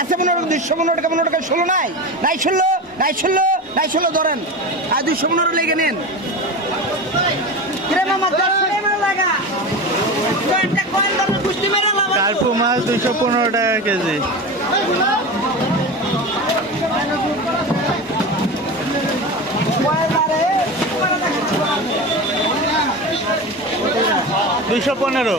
আছে পনেরো দুইশো পনেরো টাকা পনেরো টাকা, ষোলো নাই। নাই ষোলো নাই ষোলো নাই ষোলো ধরেন। আর দুইশো পনেরো লেগে নেন। টাকা কার্পু মাছ দুইশো পনেরো টাকা কেজি। দুইশো পনেরো।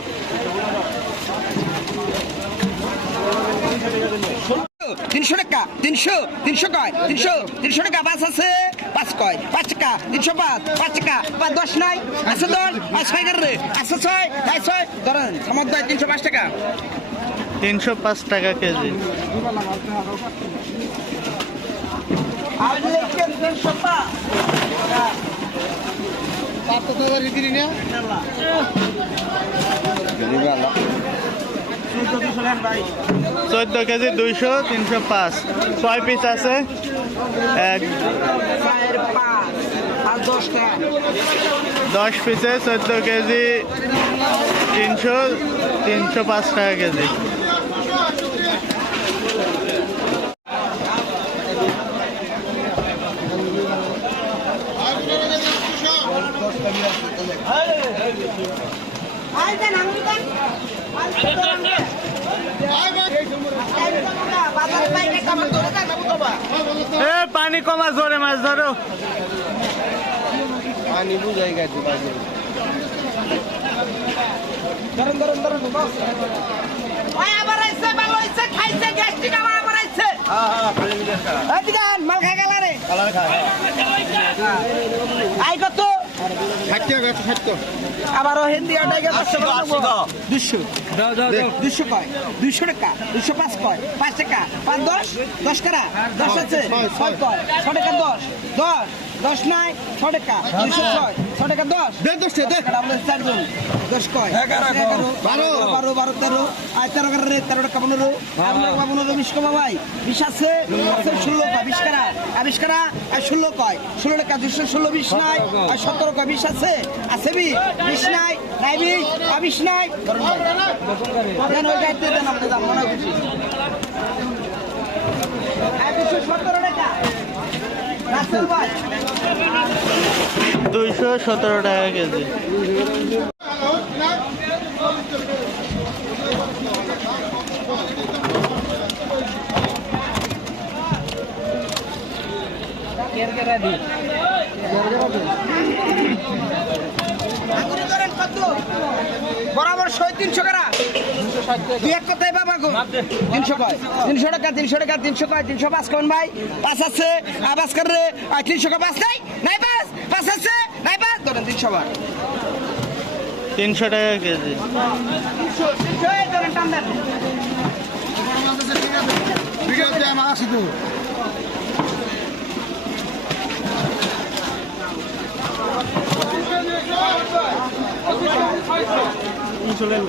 তিনশো টাকা তিনশো তিনশো কয় তিনশো তিনশো টাকা পাঁচ আছে পাঁচ কয় পাঁচ টাকা তিনশো পাঁচ পাঁচ টাকা পাঁচ দশ নাই আছে দশ আর ছয় রে আছে ছয় তাই ছয়। ধরেন আমার দয় তিনশো পাঁচ টাকা। তিনশো পাঁচ টাকা কেজি। পাঁচ চোদ্দ কেজি দুইশো, তিনশো পাঁচ। ছয় পিস আছে। এক, দশ পিসে চোদ্দ কেজি তিনশো তিনশো পাঁচ টাকা কেজি। এ পানি কমা জোরে মাছ ধরো ধরেন ধরেন ধরেন ওই আবার আইছে ভালো হইছে খাইছে গ্যাস্ট্রিক আবার আবার আইছে এদিকে আন, মাল খাই গেল রে আই কত আবারও হিন্দি গেছে দুশো দুশো কয়? দুশো টাকা? দুশো পাঁচ কয়? পাঁচ টাকা। পাঁচ দশ? দশ টাকা দশ আছে? ছয় কয়? ছ টাকা দশ? দশ? দশ নাই ছ টাকা। দুশো ছয় ছ টাকা দশ। দশ চারজন দশ কয়? এগারো। বারো। বারো বারো তেরো। আর তেরো এগারো রে তেরো টাকা পনেরো। আপনার পনেরো বিশ কমা ভাই। বিশ আছে ষোলো কয় বিশ কারা? আর বিশ কারা? আর ষোলো কয়। ষোলো টাকা দুশো ষোলো বিশ নাই। আর সতেরো কয় বিশ আছে। আছে বিশ বিশ নাই। নাই বিশ আর বিশ নাই। দেন ওই গাড়িতে দেন আমাদের দাম মনে হয় খুশি আর দুশো সতেরো টাকা রাসেল ভাই দুইশো সতেরো টাকা কেজি আগুনে ধরেন কত বরাবর শহে তিনশো টাকা দুই এক কথাই বাবা গো। তিনশো কয়? তিনশো টাকা তিনশো টাকা তিনশো কয়? তিনশো পাঁচ কোন ভাই? পাঁচ আছে। পাঁচ কর তিনশো কয় পাঁচ নাই? নাই পাঁচ? পাঁচ আছে? নাই পাঁচ? ধরেন তিনশো বার। তিনশো টাকা কেজি। ধরেন টান দেন